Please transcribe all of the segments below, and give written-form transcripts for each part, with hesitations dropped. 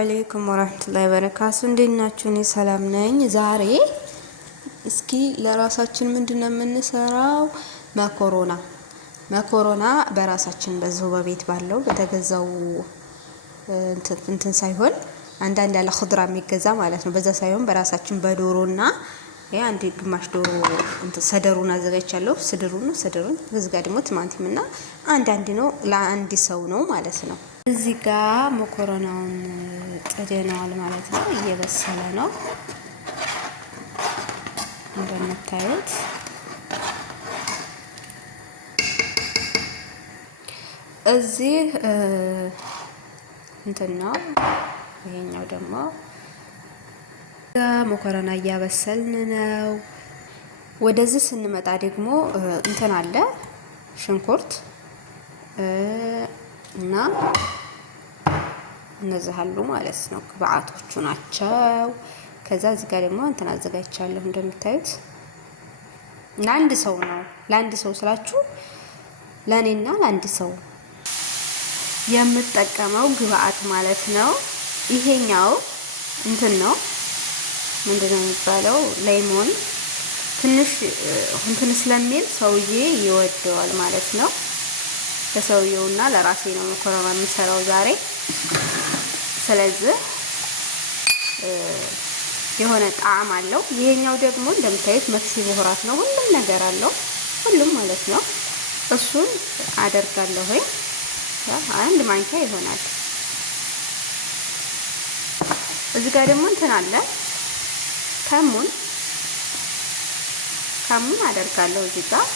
አለይኩም ወራህመቱላሂ ወበረካቱ። እንዴት ናችሁ? እኔ ሰላም ነኝ። ዛሬ እስኪ ለራሳችን ምንድነው የምንሰራው? መኮሮና በራሳችን በዛው በቤት ባለው በተገዛው እንትን ሳይሆን አንዳንድ ያለ ኹድራ የሚገዛ ማለት ነው። በዛ ሳይሆን በራሳችን በዶሮና አንድ ግማሽ ዶሮ እንትን ሰደሩን አዘጋጅቻለሁ። ሰደሩን እዚህ ጋር ደግሞ ቲማቲምና አንድ ነው ለአንድ ሰው ነው ማለት ነው። እዚህ ጋር መኮረናውን ጥደናል ማለት ነው። እየበሰለ ነው እንደምታዩት። እዚህ እንትን ነው። ይሄኛው ደግሞ መኮረና እያበሰልን ነው። ወደዚህ ስንመጣ ደግሞ እንትን አለ ሽንኩርት እና እነዚህ አሉ ማለት ነው። ግብአቶቹ ናቸው። ከዛ እዚህ ጋር ደግሞ እንትን አዘጋጅቻለሁ እንደምታዩት። ለአንድ ሰው ነው። ለአንድ ሰው ስላችሁ ለኔና ለአንድ ሰው የምጠቀመው ግብአት ማለት ነው። ይሄኛው እንትን ነው ምንድነው የሚባለው? ሌሞን ትንሽ እንትን ስለሚል ሰውዬ ይወደዋል ማለት ነው። ለሰውየውና ለራሴ ነው መኮረና የምሰራው ዛሬ። ስለዚህ የሆነ ጣዕም አለው። ይሄኛው ደግሞ እንደምታዩት መክሲ በሆራት ነው። ሁሉም ነገር አለው፣ ሁሉም ማለት ነው። እሱን አደርጋለሁ። አንድ ማንኪያ ይሆናል። እዚህ ጋር ደግሞ እንትን አለ ከሙን አደርጋለሁ እዚህ ጋር።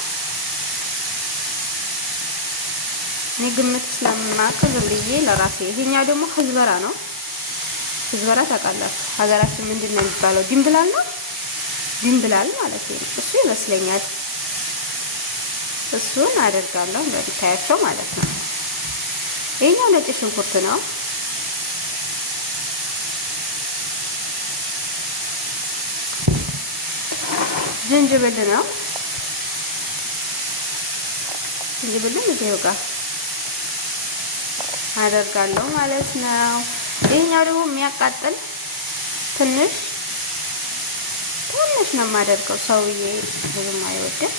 እኔ ግምት ስለማውቅ ዝም ብዬ ለራሴ። ይሄኛው ደግሞ ህዝበራ ነው። ህዝበራ ታውቃላችሁ ሀገራችን ምንድን ነው የሚባለው? ድንብላል ነው። ድንብላል ማለት ነው። እሱ ይመስለኛል። እሱን አደርጋለሁ እንደምታያቸው ማለት ነው። ይሄኛው ነጭ ሽንኩርት ነው። ዝንጅብል ነው። ዝንጅብልም እዚሁ ጋር አደርጋለሁ ማለት ነው። ይሄኛው ደግሞ የሚያቃጥል ትንሽ ነው የማደርገው። ሰውዬ ብዙም አይወድም።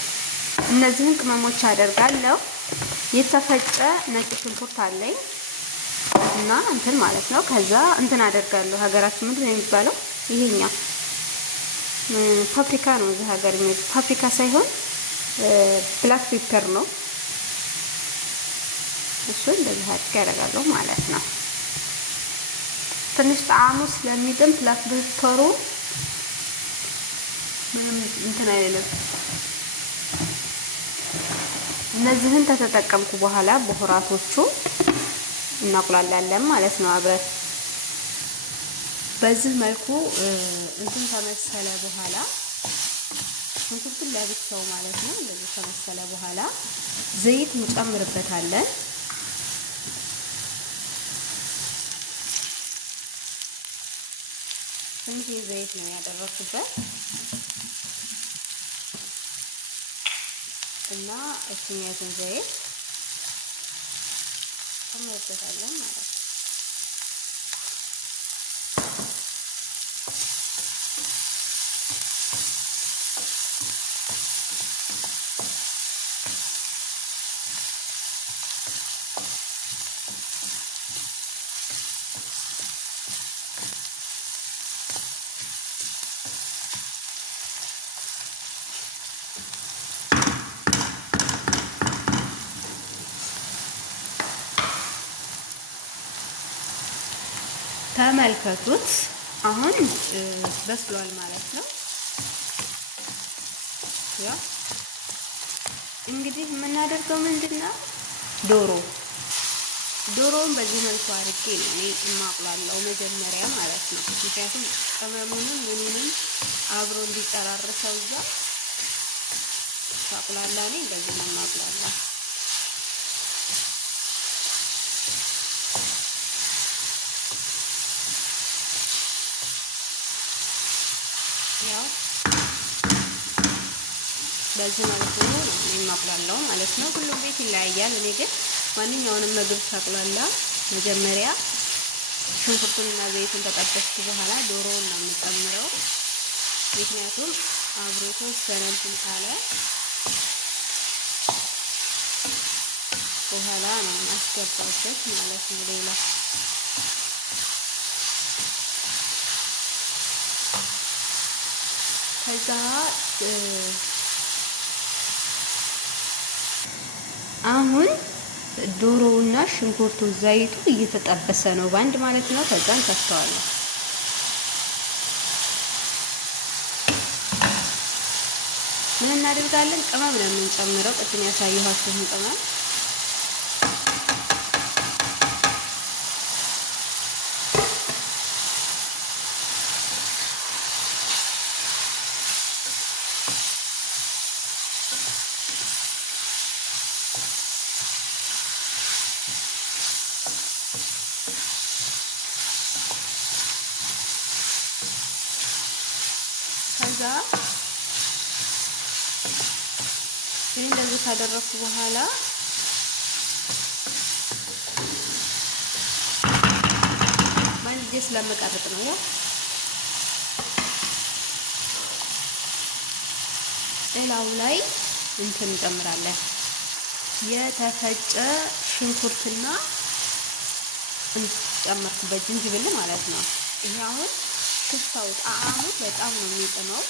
እነዚህን ቅመሞች አደርጋለሁ። የተፈጨ ነጭ ሽንኩርት አለኝ እና እንትን ማለት ነው። ከዛ እንትን አደርጋለሁ። ሀገራችን ምንድን ነው የሚባለው? ይሄኛው ፓፕሪካ ነው። እዚህ ሀገር ፓፕሪካ ሳይሆን ብላክ ፔፐር ነው። እሱ እንደዚህ አድርጌ ያደርጋለሁ ማለት ነው። ትንሽ ጣዕሙ ስለሚጥም ብላክ ፔፐሩ ምንም እንትን አይደለም። እነዚህን ተጠቀምኩ በኋላ በሆራቶቹ እናቁላላለን ማለት ነው አብረን። በዚህ መልኩ እንትን ከመሰለ በኋላ ሽንኩርቱን ለብቻው ማለት ነው። እንደዚህ ከመሰለ በኋላ ዘይት እንጨምርበታለን። ትንሽ ዘይት ነው ያደረኩበት እና እሱኛቱን ዘይት ጨምርበታለን ማለት ነው። ተመልከቱት። አሁን በስሏል ማለት ነው። ያ እንግዲህ የምናደርገው ምንድነው? ዶሮውን በዚህ መልኩ አድርጌ ነው እኔ የማቁላለው መጀመሪያ ማለት ነው። ምክንያቱም ቅመሙንም ምኑንም አብሮ እንዲጨራርሰው እዛ ሳቁላላ እኔ እንደዚህ ነው የማቁላለው። ያው በዚህ መልኩ ነው የማቁላላው ማለት ነው። ሁሉም ቤት ይለያያል። እኔ ግን ማንኛውንም ምግብ ሳቁላላ መጀመሪያ ሽንኩርቱንና ዘይቱን ተጠበስኩ በኋላ ዶሮውን ነው የምጨምረው። ምክንያቱም አብሮ የተወሰነ እንትን ካለ በኋላ ነው ማስገባበት ማለት ነው። ሌላ ከዛ አሁን ዶሮውና ሽንኩርቱ ዘይቱ እየተጠበሰ ነው ባንድ ማለት ነው። ከዛ እንከፍተዋለን። ምን እናደርጋለን? ቅመም ነው የምንጨምረው። ቅድም ያሳየኋችሁን ቅመም ከዛ ይሄን እንደዚህ ካደረኩ በኋላ ማንጀ ስለመቀረጥ ነው። ያው እላው ላይ እንትን እንጨምራለን የተፈጨ ሽንኩርትና እንጨምርኩበት ዝንጅብል ማለት ነው። ይሄ አሁን ሽታው ጣዕሙ በጣም ነው የሚጥመው።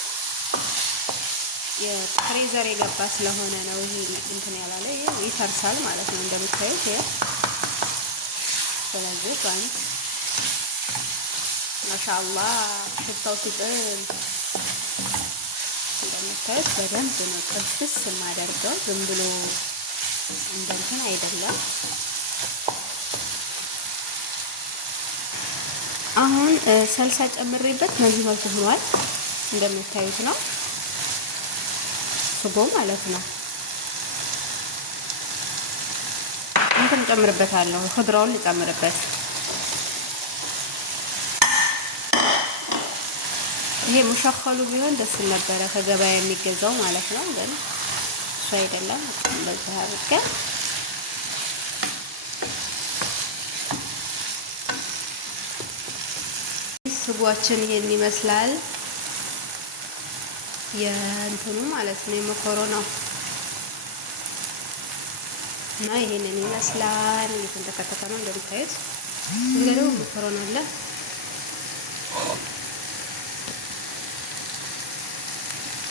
የፍሬዘር የገባ ስለሆነ ነው ይሄ እንትን ያላለ ይፈርሳል ማለት ነው እንደምታዩት። ይሄ ስለዚህ ባንክ ማሻአላህ ሽታው ሲጥም እንደምታዩት በደንብ ነው ጥብስ የማደርገው። ዝም ብሎ እንደንትን አይደለም። አሁን ሰልሳ ጨምሬበት በዚህ መልኩ ሆኗል እንደምታዩት ነው። ስጎ ማለት ነው። እንትን ጨምርበታለሁ፣ ኸድራውን ልጨምርበት። ይሄ ሙሸኸሉ ቢሆን ደስ ነበረ ከገበያ የሚገዛው ማለት ነው። ግን እሱ አይደለም። እንደዚህ አድርገን ስጓችን ይሄን ይመስላል። የእንትኑ ማለት ነው የመኮረናው እና ይሄንን ይመስላል። እየተንተከተከ ነው እንደምታዩት። እንግዲህ መኮረና አለ።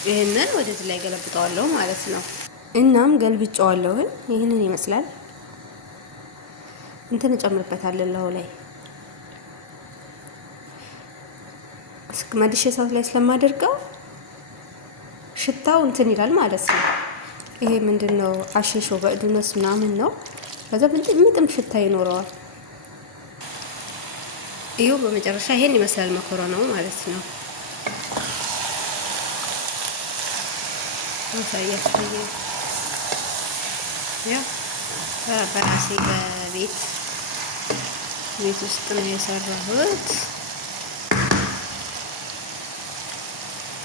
ይሄንን ወደዚህ ላይ ገለብጠዋለሁ ማለት ነው። እናም ገልብጫዋለሁ። ይሄንን ይመስላል። እንትን እንጨምርበታለን ለው ላይ መልሼ እሳት ላይ ስለማደርገው ሽታው እንትን ይላል ማለት ነው። ይሄ ምንድነው? አሽሾ በእዱነስ ምናምን ነው። ከዛ ምጥም ሽታ ይኖረዋል። ይኸው በመጨረሻ ይሄን ይመስላል መኮረናው ማለት ነው። ወሳያችሁ ያ በራሴ በቤት ውስጥ ነው የሰራሁት።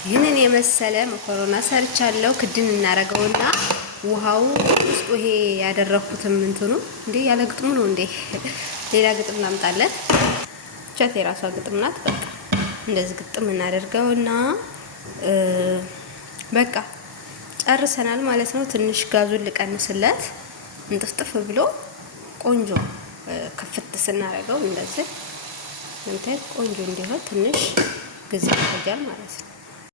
ይህንን የመሰለ መኮረና ሰርቻለሁ። ክድን እናረገውና ውሃው ውስጥ ይሄ ያደረኩትም እንትኑ እንዴ ያለ ግጥሙ ነው እንዴ? ሌላ ግጥም እናምጣለን። ቻት የራሷ ግጥም ናት። በቃ እንደዚህ ግጥም እናደርገውና በቃ ጨርሰናል ማለት ነው። ትንሽ ጋዙን ልቀንስለት እንጥፍጥፍ ብሎ ቆንጆ ከፍት ስናረገው እንደዚህ እንትን ቆንጆ እንዲሆን ትንሽ ጊዜ ይፈጃል ማለት ነው።